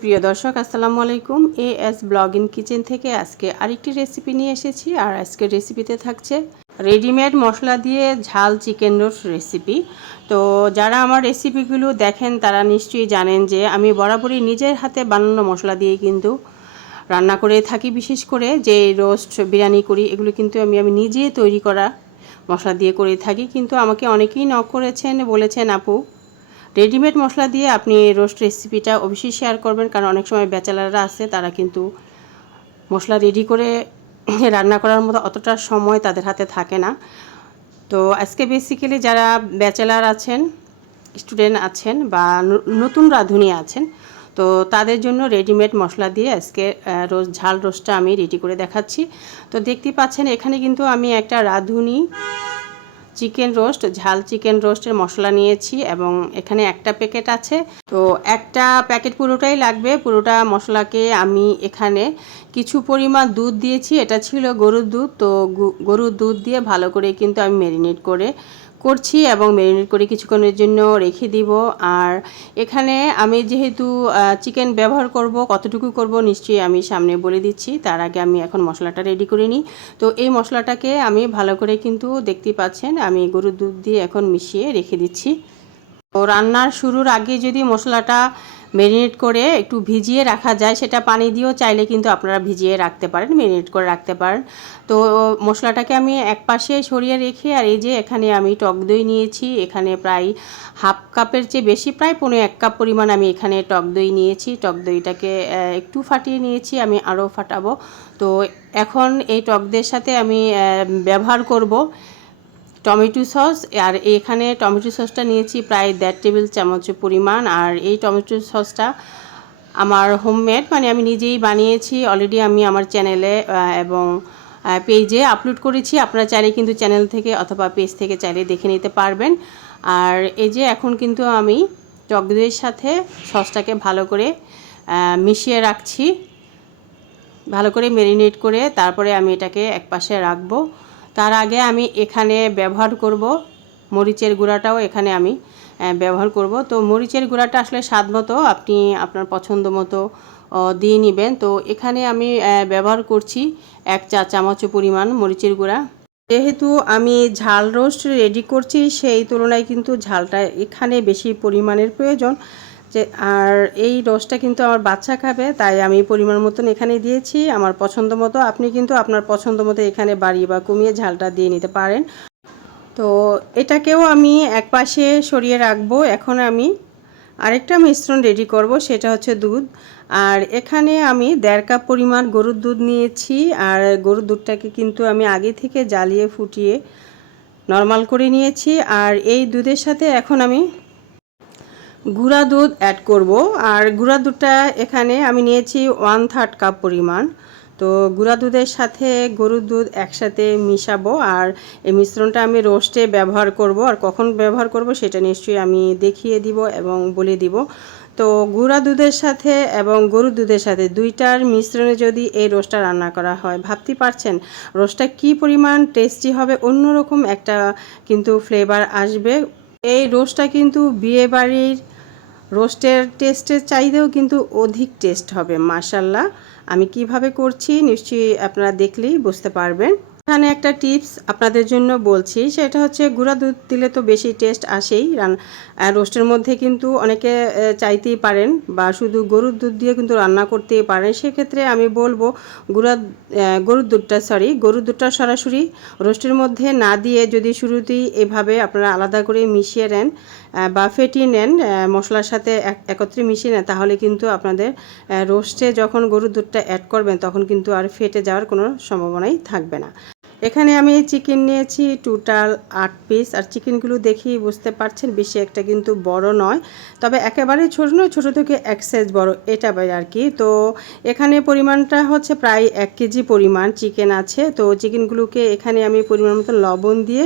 প্রিয় দর্শক, আসসালামু আলাইকুম। A S blog in kitchen থেকে আজকে আরেকটি রেসিপি নিয়ে এসেছি আর আজকের রেসিপিতে থাকছে রেডিমেড মশলা দিয়ে ঝাল চিকেন রোস্ট রেসিপি। তো যারা আমার রেসিপিগুলো দেখেন, তারা নিশ্চয়ই জানেন যে আমি বরাবরই নিজের হাতে বানানো মশলা দিয়ে কিন্তু রান্না করে থাকি। বিশেষ করে যে রোস্ট বিরিয়ানি করি, এগুলো কিন্তু আমি আমি নিজে তৈরি করা মশলা দিয়ে করে থাকি। কিন্তু আমাকে অনেকেই নক করেছেন, বলেছেন, আপু রেডিমেড মশলা দিয়ে আপনি রোস্ট রেসিপিটা অবশ্যই শেয়ার করবেন, কারণ অনেক সময় ব্যাচেলাররা আছে, তারা কিন্তু মশলা রেডি করে রান্না করার মতো অতটা সময় তাদের হাতে থাকে না। তো আজকে বেসিক্যালি যারা ব্যাচেলার আছেন স্টুডেন্ট আছেন বা নতুন রাঁধুনি আছেন, তো তাদের জন্য রেডিমেড মশলা দিয়ে আজকে রোজ, ঝাল রোস্টটা আমি রেডি করে দেখাচ্ছি। তো দেখতে পাচ্ছেন এখানে কিন্তু আমি একটা রাঁধুনি চিকেন রোস্ট, ঝাল চিকেন রোস্টের মশলা নিয়েছি এবং এখানে একটা প্যাকেট আছে। তো একটা প্যাকেট পুরোটাই লাগবে। পুরোটা মশলাকে আমি এখানে কিছু পরিমাণ দুধ দিয়েছি। এটা ছিল গরুর দুধ। তো গরুর দুধ দিয়ে ভালো করে কিন্তু আমি ম্যারিনেট করে করছি এবং ম্যারিনেট করে কিছুক্ষণের জন্য রেখে দিব। আর এখানে আমি যেহেতু চিকেন ব্যবহার করব, কতটুকু করব নিশ্চয়ই আমি সামনে বলে দিচ্ছি। তার আগে আমি এখন মশলাটা রেডি করে নিই। তো এই মশলাটাকে আমি ভালো করে কিন্তু দেখতে পাচ্ছেন, আমি গরুর দুধ দিয়ে এখন মিশিয়ে রেখে দিচ্ছি। তো রান্নার শুরুর আগে যদি মশলাটা ম্যারিনেট করে একটু ভিজিয়ে রাখা যায়, সেটা পানি দিয়েও চাইলে কিন্তু আপনারা ভিজিয়ে রাখতে পারেন ম্যারিনেট করে রাখতে পারেন। তো মশলাটাকে আমি এক পাশে সরিয়ে রেখে আর এই যে এখানে আমি টক দই নিয়েছি, এখানে প্রায় হাফ কাপের চেয়ে বেশি, প্রায় পনেরো এক কাপ পরিমাণ আমি এখানে টক দই নিয়েছি। টক দইটাকে একটু ফাটিয়ে নিয়েছি, আমি আরও ফাটাবো। তো এখন এই টক দইয়ের সাথে আমি ব্যবহার করব। টমেটো সস, আর এখানে টমেটো সসটা নিয়েছি প্রায় দেড় টেবিল চামচ পরিমাণ। আর এই টমেটো সসটা আমার হোমমেড মানে আমি নিজেই বানিয়েছি। অলরেডি আমি আমার চ্যানেলে এবং পেজে আপলোড করেছি। আপনারা চাইলে কিন্তু চ্যানেল থেকে অথবা পেজ থেকে চাইলে দেখে নিতে পারবেন। আর এই যে এখন কিন্তু আমি টক দইয়ের সাথে সসটাকে ভালো করে মিশিয়ে রাখছি। ভালো করে মেরিনেট করে তারপরে আমি এটাকে এক পাশে রাখব। তার আগে আমি এখানে ব্যবহার করব। মরিচের গুঁড়াটাও এখানে আমি ব্যবহার করব। তো মরিচের গুঁড়াটা আসলে স্বাদ মতো আপনি আপনার পছন্দ মতো দিয়ে নেবেন। তো এখানে আমি ব্যবহার করছি এক চা চামচ পরিমাণ মরিচের গুঁড়া। যেহেতু আমি ঝাল রোস্ট রেডি করছি, সেই তুলনায় কিন্তু ঝালটা এখানে বেশি পরিমাণের প্রয়োজন। যে, আর এই রসটা কিন্তু আমার বাচ্চা খাবে, তাই আমি পরিমাণ মতন এখানে দিয়েছি। আমার পছন্দ মতো, আপনি কিন্তু আপনার পছন্দ মতো এখানে বাড়িয়ে বা কমিয়ে ঝালটা দিয়ে নিতে পারেন। তো এটাকেও আমি এক পাশে সরিয়ে রাখব। এখন আমি আরেকটা মিশ্রণ রেডি করব, সেটা হচ্ছে দুধ। আর এখানে আমি দেড় কাপ পরিমাণ গরুর দুধ নিয়েছি। আর গরুর দুধটাকে কিন্তু আমি আগে থেকে জ্বালিয়ে ফুটিয়ে নর্মাল করে নিয়েছি। আর এই দুধের সাথে এখন আমি গুঁড়া দুধ অ্যাড করব। আর গুঁড়া দুধটা এখানে আমি নিয়েছি ওয়ান থার্ড কাপ পরিমাণ। তো গুঁড়া দুধের সাথে গরুর দুধ একসাথে মিশাবো। আর এই মিশ্রণটা আমি রোস্টে ব্যবহার করব। আর কখন ব্যবহার করব সেটা নিশ্চয়ই আমি দেখিয়ে দিব এবং বলে দিব। তো গুঁড়া দুধের সাথে এবং গরুর দুধের সাথে দুইটার মিশ্রণে যদি এই রোস্টটা রান্না করা হয় ভাবতে পারছেন রোস্টটা কি পরিমাণ টেস্টি হবে? অন্যরকম একটা কিন্তু ফ্লেভার আসবে। এই রোস্টটা কিন্তু বিয়ে বাড়ির রোস্টের টেস্টের চাইতেও কিন্তু অধিক টেস্ট হবে মাসাল্লাহ আমি কীভাবে করছি নিশ্চয়ই আপনারা দেখলেই বুঝতে পারবেন। এখানে একটা টিপস আপনাদের জন্য বলছি, সেটা হচ্ছে গুঁড়া দুধ দিলে তো বেশি টেস্ট আসেই। রান রোস্টের মধ্যে কিন্তু অনেকে চাইতেই পারেন বা শুধু গরুর দুধ দিয়ে কিন্তু রান্না করতেই পারেন। সেক্ষেত্রে আমি বলব গুঁড়া গরুর দুধটা সরি গরুর দুধটা সরাসরি রোস্টের মধ্যে না দিয়ে যদি শুরুতেই এভাবে আপনারা আলাদা করে মিশিয়ে নেন বা ফেটিয়ে নেন মশলার সাথে একত্রে মিশিয়ে নেন, তাহলে কিন্তু আপনাদের রোস্টে যখন গরুর দুধটা অ্যাড করবেন, তখন কিন্তু আর ফেটে যাওয়ার কোনো সম্ভাবনাই থাকবে না। এখানে আমি চিকেন নিয়েছি টোটাল আট পিস। আর চিকেনগুলো দেখেই বুঝতে পারছেন, বেশি একটা কিন্তু বড় নয়। তবে একেবারে ছোটো নয়, ছোটো থেকে এক সাইজ বড়, এটা আর কি। তো এখানে পরিমাণটা হচ্ছে প্রায় এক কেজি পরিমাণ চিকেন আছে। তো চিকেনগুলোকে এখানে আমি পরিমাণ মতো লবণ দিয়ে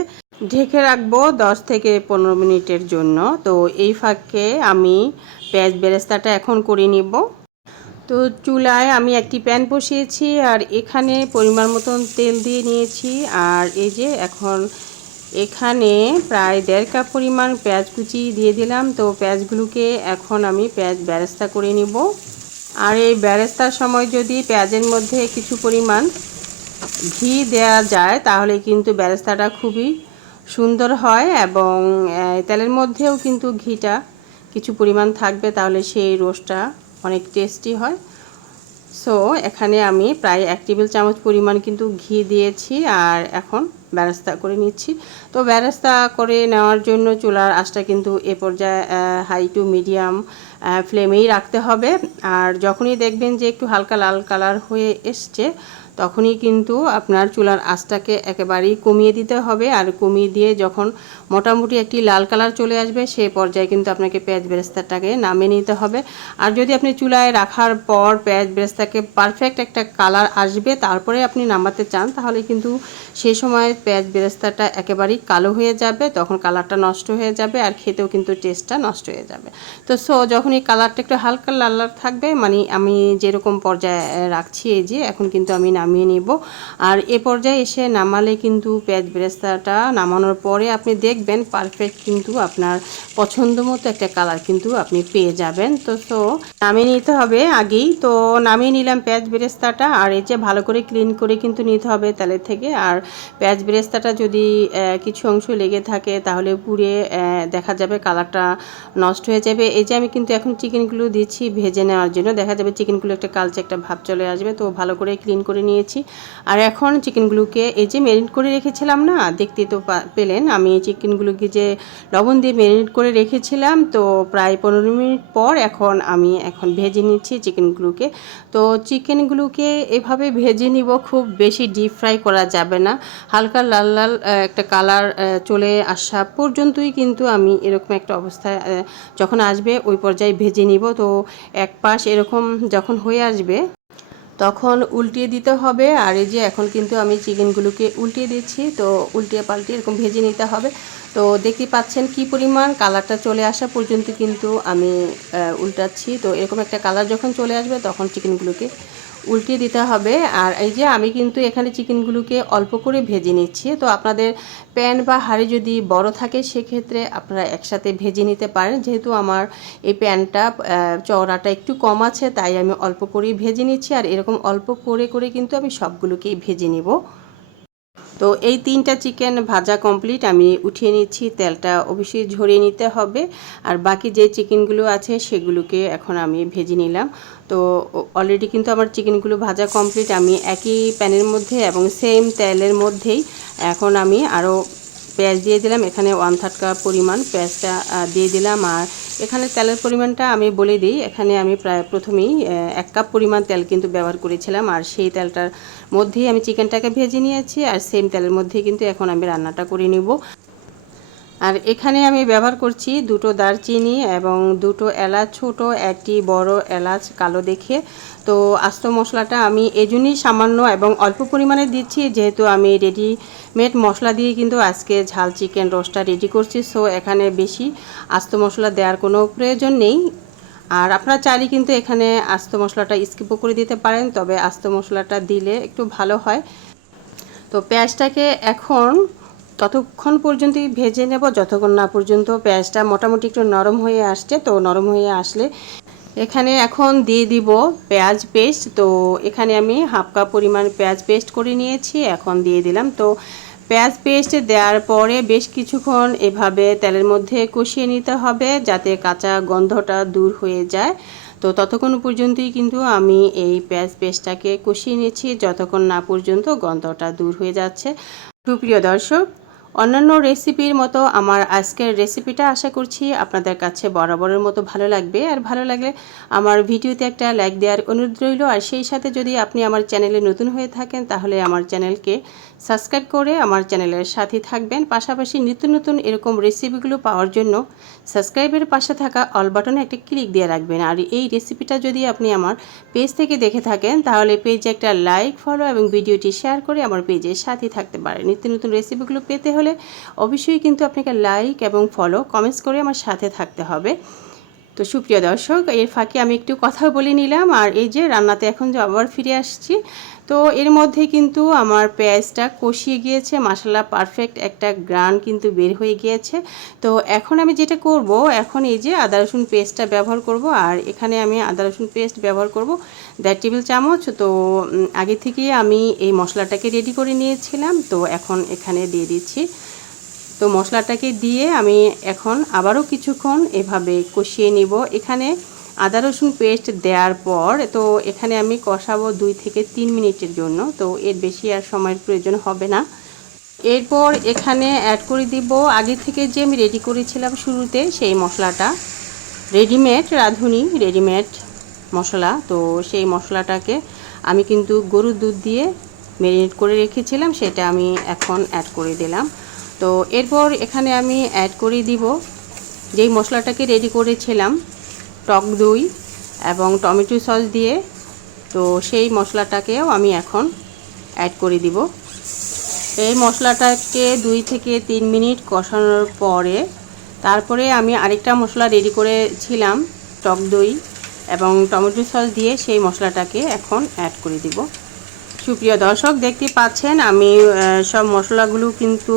ঢেকে রাখব দশ থেকে পনেরো মিনিটের জন্য। তো এই ফাঁকে আমি পেঁয়াজ বেরেস্তাটা এখন করে নিব। তো চুলায় আমি একটি প্যান বসিয়েছি আর এখানে পরিমাণ মতন তেল দিয়ে নিয়েছি। আর এই যে এখন এখানে প্রায় দেড় কাপ পরিমাণ পেঁয়াজ কুচি দিয়ে দিলাম। তো পেঁয়াজগুলোকে এখন আমি পেঁয়াজ ব্যারেস্তা করে নিব। আর এই ব্যারেস্তার সময় যদি পেঁয়াজের মধ্যে কিছু পরিমাণ ঘি দেওয়া যায়, তাহলে কিন্তু ব্যারেস্তাটা খুবই সুন্দর হয় এবং তেলের মধ্যেও কিন্তু ঘিটা কিছু পরিমাণ থাকবে, তাহলে সেই রোস্টটা অনেক টেস্টি হয়। সো এখানে আমি প্রায় এক টেবিল চামচ পরিমাণ কিন্তু ঘি দিয়েছি আর এখন ব্যারাস্তা করে নিচ্ছি। তো ব্যারাস্তা করে নেওয়ার জন্য চুলার আঁচটা কিন্তু এ পর্যায়ে হাই টু মিডিয়াম ফ্লেমেই রাখতে হবে। আর যখনই দেখবেন যে একটু হালকা লাল কালার হয়ে এসছে তখনই কিন্তু আপনার চুলার আঁচটাকে একেবারেই কমিয়ে দিতে হবে। আর কমিয়ে দিয়ে যখন মোটামুটি একটি লাল কালার চলে আসবে, সে পর্যায়ে কিন্তু আপনাকে পেঁয়াজ বেরেস্তাটাকে নামিয়ে নিতে হবে। আর যদি আপনি চুলায় রাখার পর পেঁয়াজ বেরেস্তাকে পারফেক্ট একটা কালার আসবে, তারপরে আপনি নামাতে চান, তাহলে কিন্তু সেই সময় পেঁয়াজ বেরেস্তাটা একেবারেই কালো হয়ে যাবে, তখন কালারটা নষ্ট হয়ে যাবে আর খেতেও কিন্তু টেস্টটা নষ্ট হয়ে যাবে। তো সো যখন এই কালারটা একটু হালকা লাল লাল থাকবে মানে আমি যেরকম পর্যায়ে রাখছি, এই যে, এখন কিন্তু আমি নামিয়ে নিব। আর এ পর্যায়ে এসে নামালে কিন্তু পেঁয়াজ বেরেস্তাটা নামানোর পরে আপনি দেখবেন পারফেক্ট কিন্তু আপনার পছন্দ মতো একটা কালার কিন্তু আপনি পেয়ে যাবেন। তো সো নামিয়ে নিতে হবে আগেই। তো নামিয়ে নিলাম পেঁয়াজ বেরেস্তাটা। আর এই যে ভালো করে ক্লিন করে কিন্তু নিতে হবে তেলের থেকে। আর পেঁয়াজ বেরেস্তাটা যদি কিছু অংশ লেগে থাকে তাহলে পুড়ে দেখা যাবে কালারটা নষ্ট হয়ে যাবে। এই যে আমি কিন্তু এখন চিকেনগুলো দিচ্ছি ভেজে নেওয়ার জন্য। দেখা যাবে চিকেনগুলো একটা কালচে একটা ভাব চলে আসবে। তো ভালো করে ক্লিন করে নিয়েছি। আর এখন চিকেনগুলোকে এই যে ম্যারিনেট করে রেখেছিলাম না দেখতে তো পেলেন। আমি চিকেনগুলোকে যে লবণ দিয়ে ম্যারিনেট করে রেখেছিলাম, তো প্রায় পনেরো মিনিট পর এখন আমি এখন ভেজে নিচ্ছি চিকেনগুলোকে। তো চিকেনগুলোকে এভাবে ভেজে নিব, খুব বেশি ডিপ ফ্রাই করা যাবে না। হালকা লাল লাল একটা কালার চলে আসা পর্যন্তই কিন্তু আমি এরকম একটা অবস্থায় যখন আসবে ওই পর্যায়ে ভেজে নিব। তো এক পাশ এরকম যখন হয়ে আসবে তখন উল্টিয়ে দিতে হবে। আর এই যে এখন কিন্তু আমি চিকেনগুলোকে উল্টিয়ে দিচ্ছি। তো উল্টিয়ে পাল্টিয়ে এরকম ভেজে নিতে হবে। তো দেখতে পাচ্ছেন কি পরিমাণ কালারটা চলে আসা পর্যন্ত কিন্তু আমি উল্টাচ্ছি। তো এরকম একটা কালার যখন চলে আসবে তখন চিকেনগুলোকে উল্টিয়ে দিতে হবে। আর এই যে আমি কিন্তু এখানে চিকেনগুলোকে অল্প করে ভেজে নিচ্ছি। তো আপনাদের প্যান বা হাড়ি যদি বড় থাকে, সেক্ষেত্রে আপনারা একসাথে ভেজে নিতে পারেন। যেহেতু আমার এই প্যানটা চওড়াটা একটু কম আছে, তাই আমি অল্প করেই ভেজে নিচ্ছি। আর এরকম অল্প করে করে কিন্তু আমি সবগুলোকেই ভেজে নিব। তো এই তিনটা চিকেন ভাজা কমপ্লিট আমি উঠিয়ে নিচ্ছি, তেলটা অবশ্যই ঝরিয়ে নিতে হবে। আর বাকি যে চিকেনগুলো আছে সেগুলোকে এখন আমি ভেজে নিলাম। তো অলরেডি কিন্তু আমার চিকেনগুলো ভাজা কমপ্লিট আমি একই প্যানের মধ্যে এবং সেম তেলের মধ্যেই এখন আমি আরও পেঁয়াজ দিয়ে দিলাম। এখানে ওয়ান থার্ড কাপ পরিমাণ পেঁয়াজটা দিয়ে দিলাম। আর এখানে তেলের পরিমাণটা আমি বলে দিই। এখানে আমি প্রায় প্রথমেই এক কাপ পরিমাণ তেল কিন্তু ব্যবহার করেছিলাম। আর সেই তেলটার মধ্যেই আমি চিকেনটাকে ভেজে নিয়েছি। আর সেম তেলের মধ্যেই কিন্তু এখন আমি রান্নাটা করে নিব। আর এখানে আমি ব্যবহার করছি দুটো দারচিনি এবং দুটো এলাচ, ছোট একটি বড় এলাচ কালো দেখে। তো আস্ত মশলাটা আমি এই জন্যই সামান্য এবং অল্প পরিমাণে দিচ্ছি, যেহেতু আমি রেডিমেড মশলা দিয়ে কিন্তু আজকে ঝাল চিকেন রোস্টটা রেডি করছি সো এখানে বেশি আস্ত মশলা দেওয়ার কোনো প্রয়োজন নেই। আর আপনারা চাইলে কিন্তু এখানে আস্ত মশলাটা স্কিপও করে দিতে পারেন, তবে আস্ত মশলাটা দিলে একটু ভালো হয়। তো পেঁয়াজটাকে এখন ততক্ষণ পর্যন্তই ভেজে নেব। যতক্ষণ না পর্যন্ত পেঁয়াজটা মোটামুটি একটু নরম হয়ে আসছে, তো নরম হয়ে আসলে এখানে এখন দিয়ে দিব পেঁয়াজ পেস্ট। তো এখানে আমি হাফ কাপ পরিমাণ পেঁয়াজ পেস্ট করে নিয়েছি, এখন দিয়ে দিলাম। তো পেঁয়াজ পেস্ট দেওয়ার পরে বেশ কিছুক্ষণ এভাবে তেলের মধ্যে কষিয়ে নিতে হবে যাতে কাঁচা গন্ধটা দূর হয়ে যায়। তো ততক্ষণ পর্যন্তই কিন্তু আমি এই পেঁয়াজ পেস্টটাকে কষিয়ে নিচ্ছি, যতক্ষণ না পর্যন্ত গন্ধটা দূর হয়ে যাচ্ছে। সুপ্রিয় দর্শক অন্যান্য রেসিপির মতো আমার আজকের রেসিপিটা আশা করছি আপনাদের কাছে বরাবরের মতো ভালো লাগবে। আর ভালো লাগলে আমার ভিডিওতে একটা লাইক দেওয়ার অনুরোধ রইল। আর সেই সাথে যদি আপনি আমার চ্যানেলে নতুন হয়ে থাকেন, তাহলে আমার চ্যানেলকে সাবস্ক্রাইব করে আমার চ্যানেলের সাথে থাকবেন। পাশাপাশি নিত্য নতুন এরকম রেসিপিগুলো পাওয়ার জন্য সাবস্ক্রাইবের পাশে থাকা অল বাটনে একটা ক্লিক দিয়ে রাখবেন। আর এই রেসিপিটা যদি আপনি আমার পেজ থেকে দেখে থাকেন, তাহলে পেজে একটা লাইক ফলো এবং ভিডিওটি শেয়ার করে আমার পেজের সাথে থাকতে পারেন। নিত্য নতুন রেসিপিগুলো পেতে হলে অবশ্যই কিন্তু আপনাকে লাইক এবং ফলো কমেন্টস করে আমার সাথে থাকতে হবে। তো সুপ্রিয় দর্শক, এর ফাঁকে আমি একটু কথা বলে নিলাম। আর এই যে রান্নাতে এখন যে আবার ফিরে আসছি, তো এর মধ্যে কিন্তু আমার পেঁয়াজটা কষিয়ে গিয়েছে। মশলা পারফেক্ট একটা গ্রান কিন্তু বের হয়ে গিয়েছে। তো এখন আমি যেটা করব, এখন এই যে আদা রসুন পেস্টটা ব্যবহার করব। আর এখানে আমি আদা রসুন পেস্ট ব্যবহার করব দেড় টেবিল চামচ। তো আগে থেকে আমি এই মশলাটাকে রেডি করে নিয়েছিলাম। তো এখন এখানে দিয়ে দিচ্ছি তো মশলাটাকে দিয়ে আমি এখন আবারও কিছুক্ষণ এভাবে কষিয়ে নিব। এখানে আদা রসুন পেস্ট দেওয়ার পর, তো এখানে আমি কষাবো দুই থেকে তিন মিনিটের জন্য, তো এর বেশি আর সময়ের প্রয়োজন হবে না। এরপর এখানে অ্যাড করে দিব, আগে থেকে যে আমি রেডি করেছিলাম শুরুতে সেই মশলাটা। রেডিমেড রাঁধুনি রেডিমেড মশলা, তো সেই মশলাটাকে আমি কিন্তু গরুর দুধ দিয়ে মেরিনেট করে রেখেছিলাম, সেটা আমি এখন অ্যাড করে দিলাম। তো এরপর এখানে আমি অ্যাড করে দিব। যেই মশলাটাকে রেডি করেছিলাম, টক দই এবং টমেটো সস দিয়ে, তো সেই মশলাটাকেও আমি এখন অ্যাড করে দিব। এই মশলাটাকে দুই থেকে তিন মিনিট কষানোর পরে, তারপরে আমি আরেকটা মশলা রেডি করেছিলাম, টক দই এবং টমেটো সস দিয়ে সেই মশলাটাকে এখন অ্যাড করে দিব। সুপ্রিয় দর্শক, দেখতে পাচ্ছেন আমি সব মশলাগুলো কিন্তু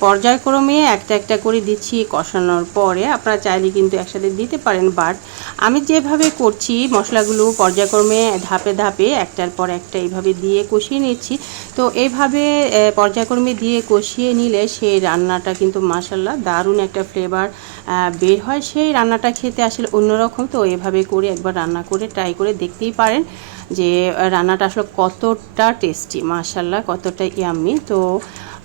পর্যায়ক্রমে একটা একটা করে দিচ্ছি কষানোর পরে আপনারা চাইলে কিন্তু একসাথে দিতে পারেন বাট আমি যেভাবে করছি মশলাগুলো পর্যায়ক্রমে ধাপে ধাপে একটার পর একটা এইভাবে দিয়ে কষিয়ে নিচ্ছি। তো এইভাবে পর্যায়ক্রমে দিয়ে কষিয়ে নিলে সেই রান্নাটা কিন্তু মাসাল্লাহ দারুণ একটা ফ্লেভার বের হয়। সেই রান্নাটা খেতে আসলে অন্যরকম, তো এভাবে করে একবার রান্না করে ট্রাই করে দেখতেই পারেন যে রান্নাটা আসলে কতটা টেস্টি মাশাল্লাহ কতটা ইয়াম্মি তো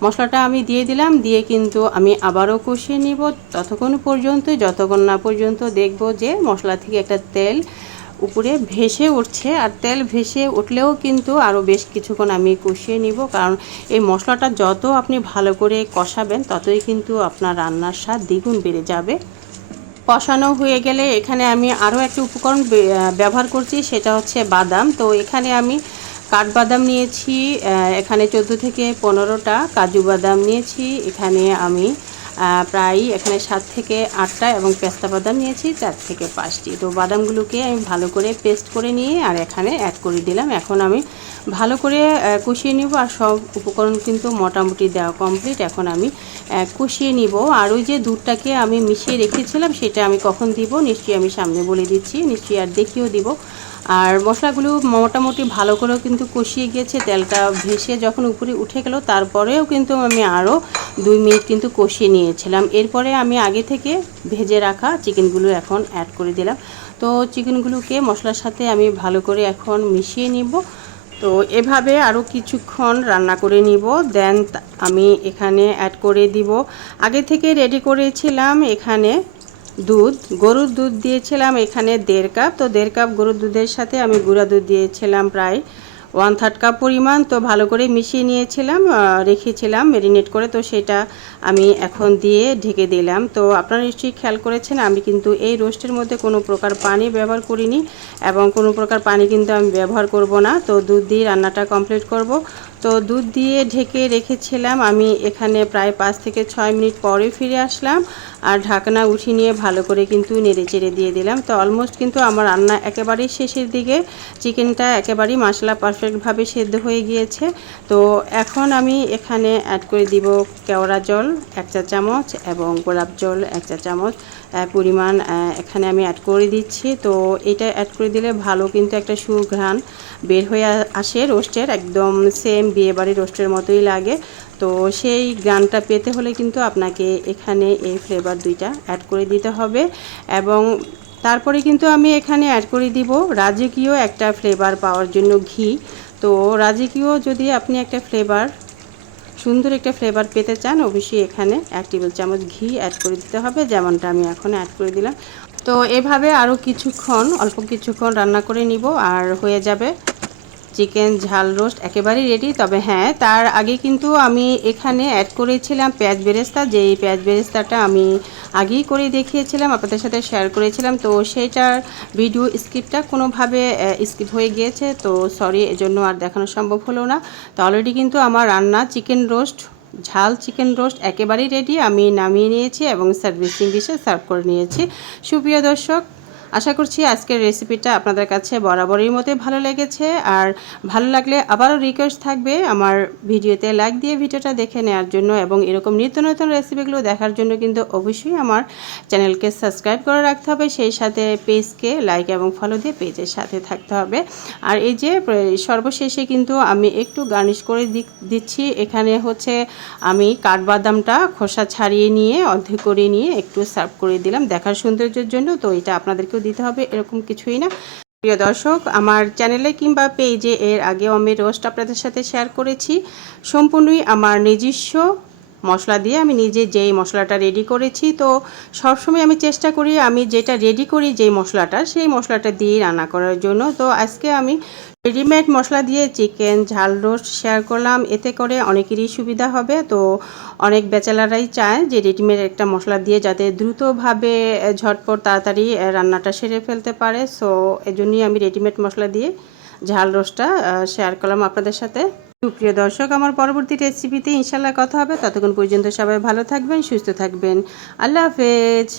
মশলাটা আমি দিয়ে দিলাম, দিয়ে কিন্তু আমি আবারও কষিয়ে নিব। ততক্ষণ পর্যন্ত, যতক্ষণ না পর্যন্ত দেখব যে মশলা থেকে একটা তেল উপরে ভেসে উঠছে। আর তেল ভেসে উঠলেও কিন্তু আরও বেশ কিছুক্ষণ আমি কষিয়ে নিব। কারণ এই মশলাটা যত আপনি ভালো করে কষাবেন, ততই কিন্তু আপনার রান্নার স্বাদ দ্বিগুণ বেড়ে যাবে। কষানো হয়ে গেলে এখানে আমি আরও একটা উপকরণ ব্যবহার করছি, সেটা হচ্ছে বাদাম। তো এখানে আমি কাঠবাদাম নিয়েছি এখানে চোদ্দ থেকে পনেরোটা কাজু বাদাম নিয়েছি, এখানে আমি প্রায় এখানে সাত থেকে আটটা এবং পেস্তা বাদাম নিয়েছি, চার থেকে পাঁচটি। তো বাদামগুলোকে আমি ভালো করে পেস্ট করে নিয়ে আর এখানে অ্যাড করে দিলাম। এখন আমি ভালো করে কষিয়ে নিব আর সব উপকরণ কিন্তু মোটামুটি দেওয়া কমপ্লিট এখন আমি কষিয়ে নিব। আর ওই যে দুধটাকে আমি মিশিয়ে রেখেছিলাম, সেটা আমি কখন দিব নিশ্চয়ই আমি সামনে বলে দিচ্ছি। নিশ্চয়ই আর দেখিয়েও দিব। আর মশলাগুলো মোটামুটি ভালো করেও কিন্তু কষিয়ে গিয়েছে, তেলটা ভেসে যখন উপরে উঠে গেল তারপরেও কিন্তু আমি আরও দুই মিনিট কিন্তু কষিয়ে নিয়েছিলাম। এরপরে আমি আগে থেকে ভেজে রাখা চিকেনগুলো এখন অ্যাড করে দিলাম। তো চিকেনগুলোকে মশলার সাথে আমি ভালো করে এখন মিশিয়ে নিব। তো এভাবে আরও কিছুক্ষণ রান্না করে নিব দেন আমি এখানে অ্যাড করে দিব। আগে থেকে রেডি করেছিলাম এখানে দুধ, গরুর দুধ দিয়েছিলাম, এখানে দেড় কাপ। তো দেড় কাপ গরুর দুধের সাথে আমি গুঁড়া দুধ দিয়েছিলাম প্রায় ওয়ান থার্ড কাপ পরিমাণ। তো ভালো করে মিশিয়ে নিয়েছিলাম রেখেছিলাম মেরিনেট করে। তো সেটা আমি এখন দিয়ে ঢেকে দিলাম। তো আপনারা নিশ্চয়ই খেয়াল করেছেন, আমি কিন্তু এই রোস্টের মধ্যে কোনো প্রকার পানি ব্যবহার করিনি এবং কোনো প্রকার পানি কিন্তু আমি ব্যবহার করব না। তো দুধ দিয়ে রান্নাটা কমপ্লিট করব। তো দুধ দিয়ে ঢেকে রেখেছিলাম। আমি এখানে প্রায় পাঁচ থেকে ছয় মিনিট পরে ফিরে আসলাম আর ঢাকনা উঠিয়ে নিয়ে ভালো করে কিন্তু নেড়ে চেড়ে দিয়ে দিলাম। তো অলমোস্ট কিন্তু আমার রান্না একেবারেই শেষের দিকে। চিকেনটা একেবারেই মশলা পারফেক্টভাবে সেদ্ধ হয়ে গিয়েছে। তো এখন আমি এখানে অ্যাড করে দিব কেওড়া জল, এক চা চামচ এবং গোলাপ জল, এক চা চামচ পরিমাণ এখানে আমি অ্যাড করে দিচ্ছি। তো এটা অ্যাড করে দিলে ভালো কিন্তু একটা সুঘ্রাণ। বের হয়ে আসে রোস্টের, একদম সেম বিয়েবাড়ি রোস্টের মতোই লাগে। তো সেই গানটা পেতে হলে কিন্তু আপনাকে এখানে এই ফ্লেভার দুইটা অ্যাড করে দিতে হবে এবং তারপরে কিন্তু আমি এখানে অ্যাড করে দিব রাজকীয় একটা ফ্লেভার পাওয়ার জন্য ঘি। তো রাজকীয় যদি আপনি একটা ফ্লেভার সুন্দর একটা ফ্লেভার পেতে চান, অবশ্যই এখানে এক টেবিল চামচ ঘি অ্যাড করে দিতে হবে, যেমনটা আমি এখন অ্যাড করে দিলাম। তো এভাবে আরও কিছুক্ষণ, অল্প কিছুক্ষণ রান্না করে নিব আর হয়ে যাবে চিকেন ঝাল রোস্ট একেবারেই রেডি তবে হ্যাঁ তার আগে কিন্তু আমি এখানে অ্যাড করেছিলাম পেঁয়াজ বেরেস্তা, যেই পেঁয়াজ বেরেস্তাটা আমি আগেই করে দেখিয়েছিলাম, আপনাদের সাথে শেয়ার করেছিলাম, তো সেইটার ভিডিও স্কিপটা কোনোভাবে স্কিপ হয়ে গিয়েছে, তো সরি এজন্য আর দেখানো সম্ভব হলো না। তো অলরেডি কিন্তু আমার রান্না চিকেন রোস্ট, ঝাল চিকেন রোস্ট একেবারেই রেডি আমি নামিয়ে নিয়েছি এবং সার্ভিসিং ডিশে সার্ভ করে নিয়েছি। সুপ্রিয় দর্শক আশা করছি আজকের রেসিপিটা আপনাদের কাছে বরাবরই মতোই ভালো লেগেছে। আর ভালো লাগলে আবারও রিকোয়েস্ট থাকবে আমার ভিডিওতে লাইক দিয়ে ভিডিওটা দেখে নেওয়ার জন্য এবং এরকম নিত্য নতুন রেসিপিগুলো দেখার জন্য কিন্তু অবশ্যই আমার চ্যানেলকে সাবস্ক্রাইব করে রাখতে হবে। সেই সাথে পেজকে লাইক এবং ফলো দিয়ে পেজের সাথে থাকতে হবে। আর এই যে সর্বশেষে কিন্তু আমি একটু গার্নিশ করে দিচ্ছি। এখানে হচ্ছে আমি কাঠবাদামটা খোসা ছাড়িয়ে নিয়ে, অর্ধেক করে নিয়ে একটু সার্ভ করে দিলাম। দেখার সৌন্দর্যের জন্য। তো এটা আপনাদেরকেও দিতে হবে, এরকম কিছুই না। প্রিয় দর্শক, আমার চ্যানেলে কিংবা পেজে এর আগেও আমি রোস্ট আপনাদের সাথে শেয়ার করেছি। সম্পূর্ণই আমার নিজস্ব মশলা দিয়ে আমি নিজে যেই মশলাটা রেডি করেছি, তো সবসময় আমি চেষ্টা করি আমি যেটা রেডি করি যেই মশলাটা, সেই মশলাটা দিয়ে রান্না করার জন্য। তো আজকে আমি রেডিমেড মশলা দিয়ে চিকেন ঝাল রোস্ট শেয়ার করলাম। এতে করে অনেকেরই সুবিধা হবে। তো অনেক বেচালারাই চায় যে রেডিমেড একটা মশলা দিয়ে যাতে দ্রুতভাবে ঝটপট তাড়াতাড়ি রান্নাটা সেরে ফেলতে পারে। সো এজন্যই আমি রেডিমেড মশলা দিয়ে ঝাল রোস্টটা শেয়ার করলাম আপনাদের সাথে। সুপ্রিয় দর্শক, আমার পরবর্তী রেসিপিতে ইনশাল্লাহ কথা হবে। ততক্ষণ পর্যন্ত সবাই ভালো থাকবেন, সুস্থ থাকবেন। আল্লাহ হাফেজ।